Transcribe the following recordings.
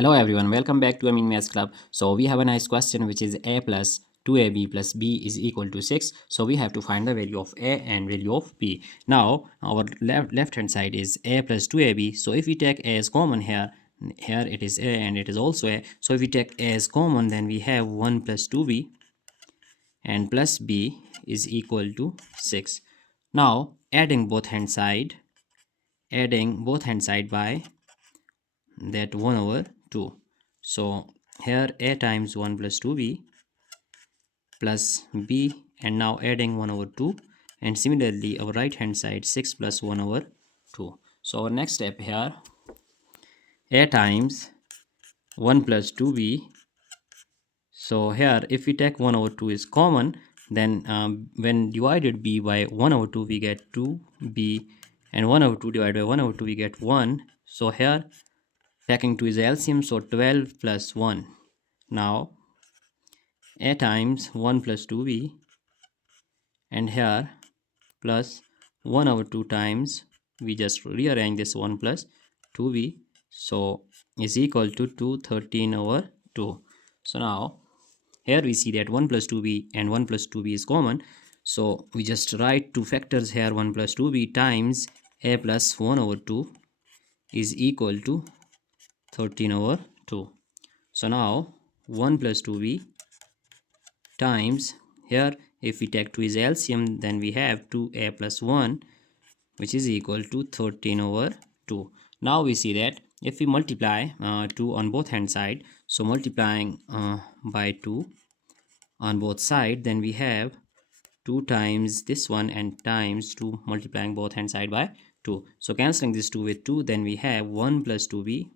Hello everyone, welcome back to Amin Maths Club. So we have a nice question which is a plus 2ab plus b is equal to 6. So we have to find the value of a and value of b. Now our left hand side is a plus 2ab. So if we take a as common here it is a and it is also a. So if we take a as common, then we have 1 plus 2b and plus b is equal to 6. Now adding both hand side by that 1 over 2. So here a times 1 plus 2b plus b, and now adding 1 over 2, and similarly our right hand side 6 plus 1 over 2. So our next step here, a times 1 plus 2b. So here if we take 1 over 2 is common, then when divided b by 1 over 2 we get 2b, and 1 over 2 divided by 1 over 2 we get 1. So here taking 2 is LCM, so 12 plus 1. Now a times 1 plus 2b, and here plus 1 over 2 times, we just rearrange this 1 plus 2b, so is equal to 213 over 2. So now here we see that 1 plus 2b and 1 plus 2b is common, so we just write two factors here, 1 plus 2b times a plus 1 over 2 is equal to 13 over 2. So now 1 plus 2b times, here if we take 2 is LCM, then we have 2a plus 1 which is equal to 13 over 2. Now we see that if we multiply 2 on both hand side, so multiplying by 2 on both side, then we have 2 times this one and times 2 multiplying both hand side by 2. So cancelling this 2 with 2, then we have 1 plus 2b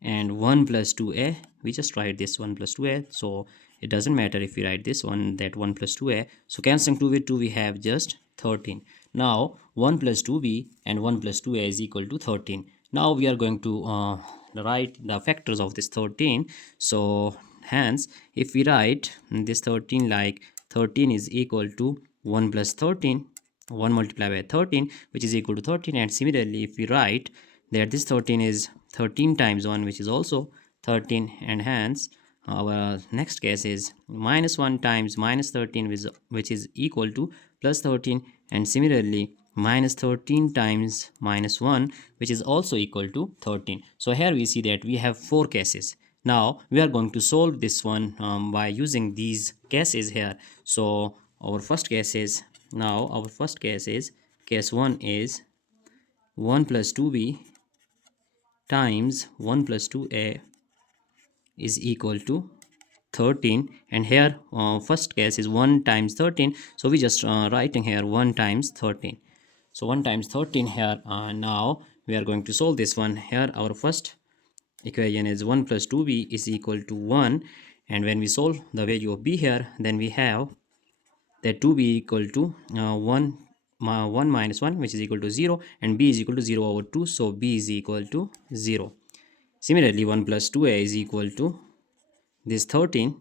and 1 plus 2a. We just write this 1 plus 2a, so it doesn't matter if we write this one, that 1 plus 2a. So cancelling 2 with 2, we have just 13. Now 1 plus 2b and 1 plus 2a is equal to 13. Now we are going to write the factors of this 13. So hence if we write this 13 like 13 is equal to 1 plus 13, 1 multiplied by 13, which is equal to 13. And similarly if we write that this 13 is 13 times 1, which is also 13, and hence our next case is minus 1 times minus 13, which is equal to plus 13, and similarly minus 13 times minus 1, which is also equal to 13. So here we see that we have 4 cases. Now we are going to solve this one by using these cases here. So our first case is, case 1 is 1 plus 2b times 1 plus 2a is equal to 13, and here first case is 1 times 13, so we just writing here 1 times 13. So 1 times 13 here. Now we are going to solve this one. Here our first equation is 1 plus 2b is equal to 1, and when we solve the value of b here, then we have that 2b equal to 1 minus 1, which is equal to 0, and b is equal to 0 over 2, so b is equal to 0. Similarly 1 plus 2a is equal to this 13.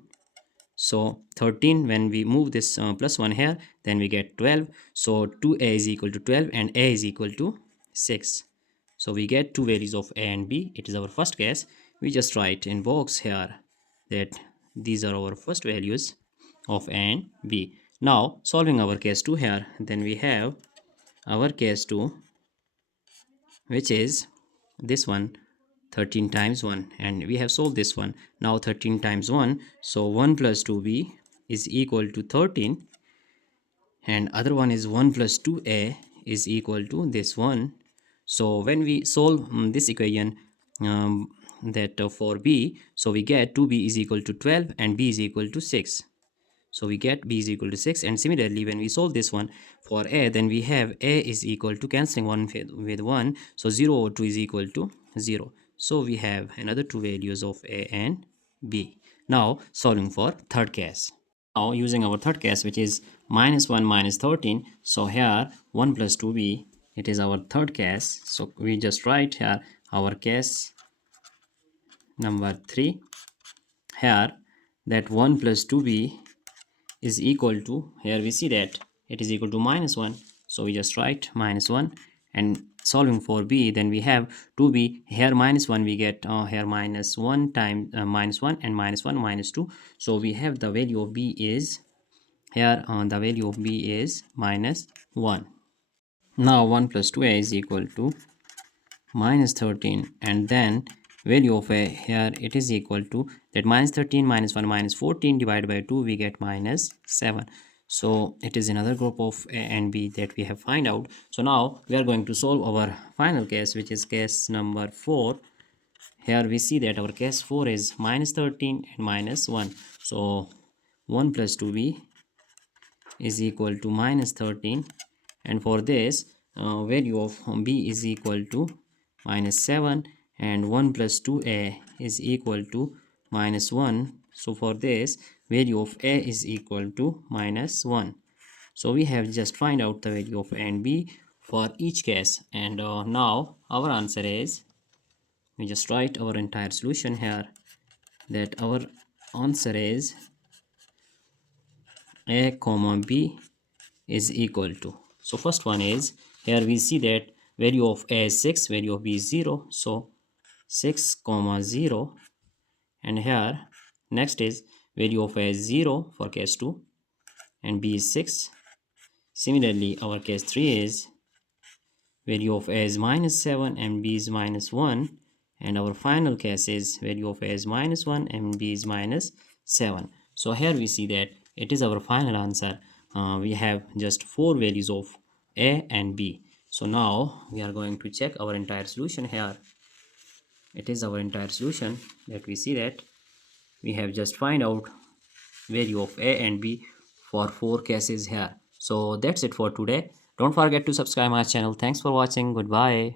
So 13, when we move this plus 1 here, then we get 12. So 2a is equal to 12 and a is equal to 6. So we get two values of a and b. It is our first case. We just write in box here that these are our first values of a and b. Now solving our case 2 here, then we have our case 2, which is this one, 13 times 1, and we have solved this one. Now 13 times 1, so 1 plus 2b is equal to 13, and other one is 1 plus 2a is equal to this one. So when we solve this equation that for b, so we get 2b is equal to 12 and b is equal to 6. So we get b is equal to 6, and similarly when we solve this one for a, then we have a is equal to cancelling 1 with 1, so 0 over 2 is equal to 0. So we have another two values of a and b. Now solving for third case. Now using our third case, which is minus 1 minus 13. So here 1 plus 2b, it is our third case. So we just write here our case number 3 here, that 1 plus 2b is equal to, here we see that it is equal to minus 1, so we just write minus 1, and solving for b, then we have 2b here minus 1, we get here minus 1 times minus 1 and minus 1 minus 2. So we have the value of b is here the value of b is minus 1. Now 1 plus 2a is equal to minus 13, and then value of a here it is equal to that minus 13 minus 1 minus 14 divided by 2, we get minus 7. So it is another group of a and b that we have find out. So now we are going to solve our final case, which is case number 4. Here we see that our case 4 is minus 13 and minus 1. So 1 plus 2b is equal to minus 13, and for this value of b is equal to minus 7, and 1 plus 2a is equal to minus 1. So for this value of a is equal to minus 1. So we have just find out the value of a and b for each case, and now our answer is, we just write our entire solution here, that our answer is a comma b is equal to. So first one is, here we see that value of a is 6, value of b is 0, so 6 comma 0, and here next is value of a is 0 for case 2 and b is 6. Similarly our case 3 is value of a is minus 7 and b is minus 1, and our final case is value of a is minus 1 and b is minus 7. So here we see that it is our final answer. We have just 4 values of a and b. So now we are going to check our entire solution here. It is our entire solution that we see that we have just find out value of a and b for 4 cases here. So that's it for today. Don't forget to subscribe my channel. Thanks for watching. Goodbye.